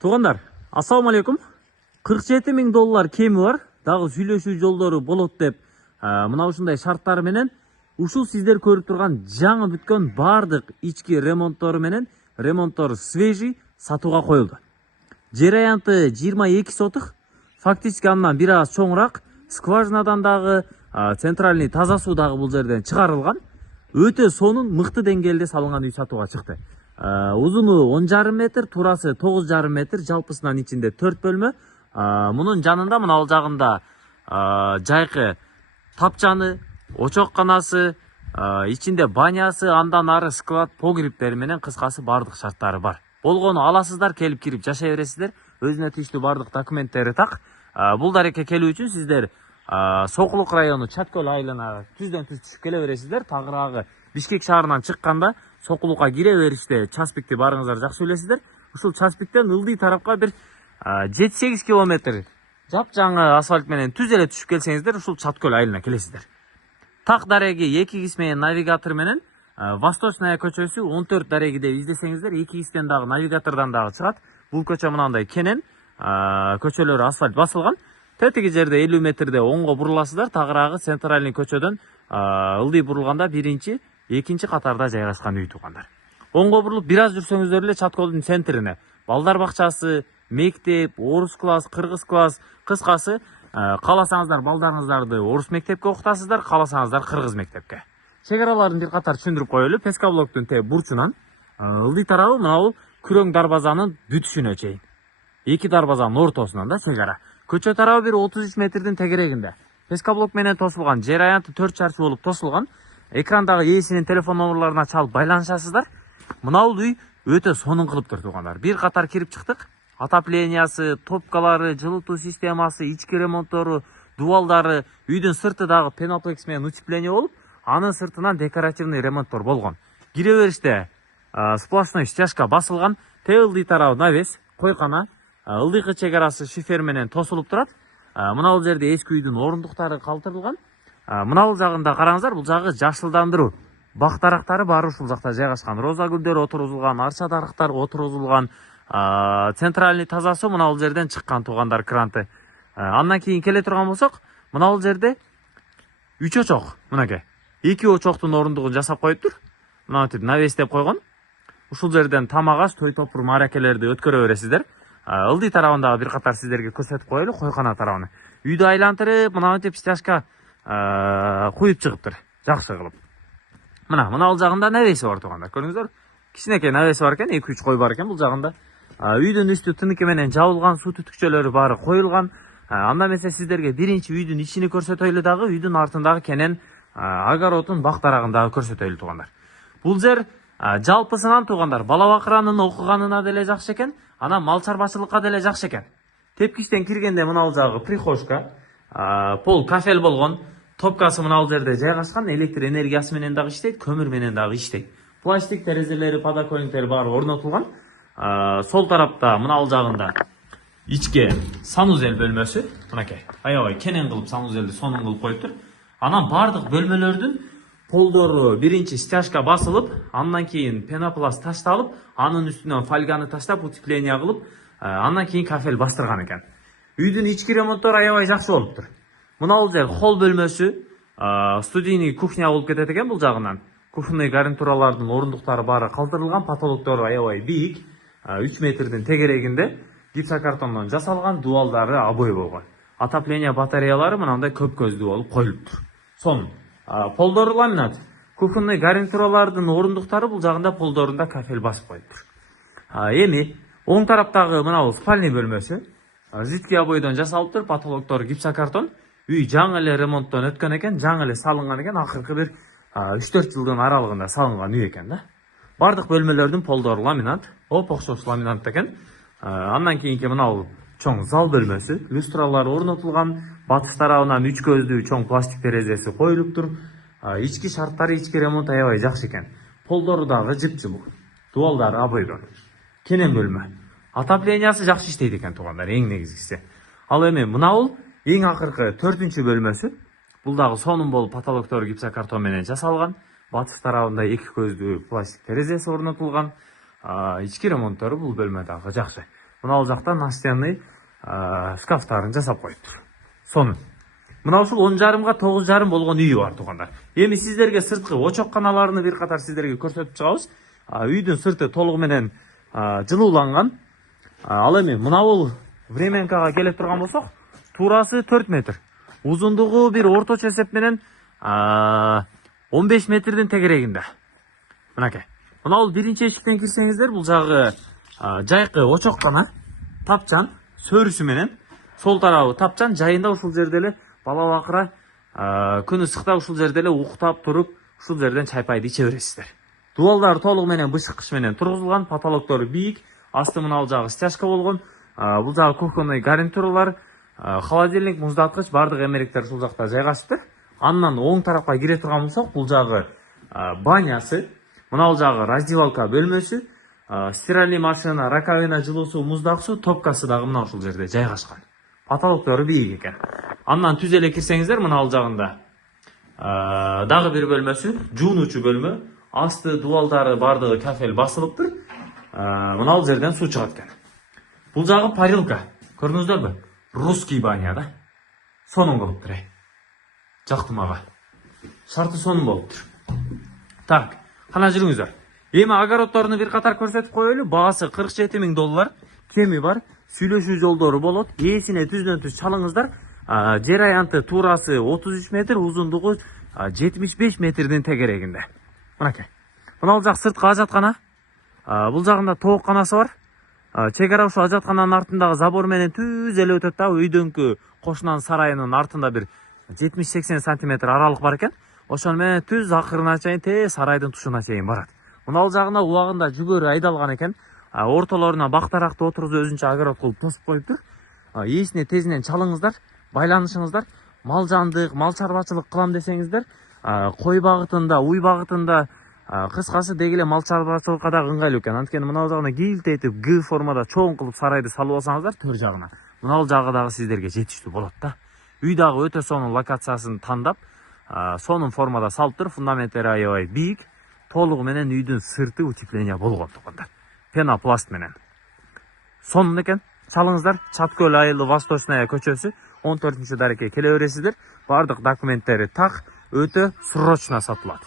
Туугандар, ассаламу алейкум. 47 миң доллар кеми бар. Дагы сүйлөшүү жолдору болот деп, мына ушундай шарттары менен ушул сиздер көрүп турган жаңы бүткөн бардык ички ремонттору менен ремонттор свежий сатууга коюлду. Жер аянты 22 сотых, фактически андан бир аз чоңураак, скважинадан дагы, центральный таза суу дагы бул жерден чыгарылган. Өтө сонун мыкты деңгээлде салынган үй сатууга чыкты. Узуну 10,5 метр, турасы 9,5 метр, жалпысынан ичинде 4 бөлмө. Мунун жанында, мына ал жагында жайкы тапчаны, очокканасы, ичинде банясы, андан ары склад, погрептери менен кыскасы бардык шарттары бар. Болгону аласыздар, келип кирип жашай бересиздер. Өзүнө тийиштүү бардык документтери так. Бул дарекке келүү үчүн сиздер Сокулук району Чаткөл айылына түздөн түз түшүп келе бересиздер. Тагыраагы Бишкек шаарынан чыкканда Сокулукка кире бериште Часпикти барыңыздар жакшы билесиздер. Ушул Часпиктен ылдый тарапка бир 7-8 километр жапжаңы асфальт менен түз эле түшүп келсеңиздер, ушул Чаткөл айылына келесиздер. Так дареги 2 менен навигатор менен Восточная көчөсү 14 дареги деп издесеңиздер, 2 дагы навигатордан дагы чыгат. Бул көчө мынандай кенен, көчөлөрү асфальт басылган. Тетиги жерде 50 метрде оңго буруласыздар, тагыраагы центральный көчөдөн ылдый бурулганда биринчи, экинчи катарда жайгашкан үй туугандар. Оңго бурулуп бир аз жүрсөңүздөр эле Чаткөлдүн центрине, балдар бакчасы, мектеп, орус класс, кыргыз класс, кыскасы, кааласаңыздар балдарыңыздарды орус мектепке окутасыздар, кааласаңыздар кыргыз мектепке. Чегараларын бир катар түшүндүрүп коелу. Пескаблоктун бурчунан ылдый тарабы мына бул күрөң дарбазанын бүтүшүнө чейин. 2 дарбазанын ортосунан да чегара. Көчө тарабы бир 33 метрдин тегерегинде. Пескаблок менен тосулган, жер аянты 4 чарчы болуп тосулган. Экрандагы ээсинин телефон номерларына чалып байланышасыздар. Мына бул үй өтө сонун кылып тур туугандар. Бир катар кирип чыктык. Отоплениясы, топкалары, жылытуу системасы, ички ремонттору, дубалдары, үйдүн сырты дагы пеноплекс менен утепление болуп, анын сыртынан декоративный ремонттор болгон. Кире бериште сплошной стяжка басылган, ылдый тарабы навес, койкана, ылдыйкы чегарасы шифер менен тосулуп турат. Мына бул жерде эски үйдүн орундуктары калтырылган. Мына бул жагында караңыздар, бул жагы жашылдандыруу. Бак дарактары баары ушул жакта жайгашкан. Роза гүлдөр отургузулган, арча дарактар отургузулган. Центральный таза суу мына бул жерден чыккан туугандар кранты. Андан кийин келе турган болсок, мына бул жерде 3 очок, мынакей. 2 очоктун орундугун жасап коюптур. Мынантип навес деп койгон. Ушул жерден тамак аш, той топур, мааракелерди өткөрө бересиздер. Ылдый тарабындагы бир катар сиздерге көрсөтүп коелу, койкана тарабын. Үйдү айлантырып, мынантип стяжка куюп чыгыптыр. Жакшы кылып. Мына бул жагында навеси бар туугандар. Көрүңүздөр. Кичинекей навеси бар экен, 2-3 кой бар экен бул жагында. Үйдүн үстү тыныкі менен жабылган, суу түтүкчөлөрү баары коюлган. Анда эмесе сиздерге биринчи үйдүн ичини көрсөтөйлү дагы, үйдүн артындагы кенен огородун бак дарагын дагы көрсөтөйлү туугандар. Бул жер жалпысынан туугандар бала бакыранын окуганына деле жакшы экен, анан мал чарбачылыкка деле жакшы экен. Тепкичтен киргенде мына бул жагы прихожка, пол кафель болгон, топкасы мына бул жерде жайгашкан, электр энергиясы менен дагы иштейт, көмүр менен дагы иштейт. Пластик терезелери, подоконниктери баары орнотулган. Сол тарапта мына бул жагында ичке санузел бөлмөсү, мынакей. Аябай кенен кылып санузелди сонун кылып коюптур. Анан бардык бөлмөлөрдүн полдору биринчи стяжка басылып, андан кийин пенопласт ташталып, анын үстүнөн фольганы таштап, утепление кылып, андан кийин кафель бастырган экен. Үйдүн ички ремонттору аябай жакшы болуптур. Мына бул жер холл бөлмөсү, студийный кухня болуп кетет экен бул жагынан. Кухонный гарнитуралардын орундуктары баары калтырылган, потолоктору аябай бийик, 3 метрдин тегерегинде, гипсокартондон жасалган, дубалдары обой болгон. Отопление батареялары мынандай көп көздүү болуп коюлуптур. Сонун. Полдору ламинат. Кухонный гарнитуралардын орундуктары бул жагында полдорунда кафель басып коюптур. Эми оң тараптагы мына бул спальный бөлмөсү, жидкий обойдон жасалыптыр, потолоктору гипсокартон. Үй жаңы эле ремонттон өткөн экен, жаңы эле салынган экен, акыркы бир 3-4 жылдын аралыгында салынган үй экен да. Бардык бөлмөлөрдүн полдору ламинат, окшош ламинат экен. Андан кийинки мына бул чоң зал бөлмөсү, люстралар орнотулган, батыш тарабынан 3 көздүү чоң пластик терезеси коюлуптур. Ички шарттары, ички ремонт аябай жакшы экен. Полдору дагы жып-жылуу. Дубалдары обойдон. Кенен бөлмө. Отоплениясы жакшы иштейт экен туугандар, эң негизгиси. Ал эми мына бул эң акыркы 4-үнчү бөлмөсү. Бул дагы сонун болуп потолоктору гипсокартон менен жасалган. Батыш тарабында 2 көздүү пластик терезеси орнотулган. Ички ремонттору бул бөлмө дагы жакшы. мынау жақта настенный шкафтарын жасап қойыптыр. Соның. Мынау ушул 10,5-га 9,5 болгон үйү бар туугандар. Эми сиздерге сырткы очокканаларыны бир катар сиздерге көрсөтүп чыгабыз. Үйдүн сырты толугу менен жылууланган. Ал эми мынабул временкага келип турган болсок, туурасы 4 метр. Узундугу бир орточо эсеп менен 15 метрдин тегерегинде. Мынакей. Мынабул биринчи эшиктен кирсеңиздер, бул жагы жайкы очоккана, тапчан, сөрүсү менен. Сол тарабы тапчан, жайында ушул жерде эле бала бакыра күн ысыкта ушул жерде эле уктап туруп, ушул жерден чайпайды иче бересиздер. Дубалдары толугу менен бышыккыч менен тургузулган, потолоктору бийик, асты мына жагы стяжка болгон, бул жагы кухонный гарнитурлар, холодильник, муздаткыч, бардык эмеректер ушул жакта жайгашыптыр. Андан оң тарапка кире турган болсок, бул жагы банясы, мына жагы раздевалка бөлмөсү, стиральный машина, раковина, жылуу суу, муздак суу, топкасы дагы мына ушул жерде жайгашкан. Потолоктору бийик экен. Андан түз эле кирсеңиздер, мына ал жагында дагы бир бөлмөсү, жуунуучу бөлмө, асты дубалдары бардыгы кафель басылыптыр. Мына ал жерден суу чыгат экен. Бул жагы парилка. Көрдүңүздөрбү? Русский баня да. Сонун болуптур. Жакты мага. Шарты сонун болуптур. Так, кана жүрүңүздөр. Эми огородторуну бир катар көрсөтүп коелу. Баасы $47,000. Кеми бар. Сүйлөшүү жолдору болот. Ээсине түздөн түз чалыңыздар. Жер аянты туурасы 33 метр, узундугу 75 метрдин тегерегинде. Мынакей. Мына жак сырткы ажаткана. Бул жагында тоокканасы бар. Чек ара ушу ажаткананын артындагы забор менен түз эле өтөт да, үйдөнкү кошунан сарайынын артында бир 70-80 сантиметр аралык бар экен. Ошону менен түз акырына чейин сарайдын тушуна чейин барат. Мына жагына убагында жүгөрү айдалган экен. Ортолоруна бактаракты отургузуп өзүнчө огород кылып тосуп коюптур. Ээсине тезинен чалыңыздар, байланышыңыздар. Мал жандык, мал чарбачылык кылам десеңиздер, кой багытында, уй багытында, кыскасы деги эле мал чарбачылыкка да ыңгайлуу экен. Анткени мына жагына кийилтетип Г формада чоң кылып сарайды салып алсаңыздар төр жагына. Мына жагы дагы сиздерге жетиштүү болот да. Үй дагы өтө сонун локациясын тандап, сонун формада салып туруп, фундаменттери аябай бийик, толугу менен үйдүн сырты утепление болгон тукандар. Пенопласт менен. Сонун экен. Чалыңыздар, Чаткөл айылы Восточная көчөсү 14-дарекке келе бересиздер. Бардык документтери так, өтө срочно сатылат.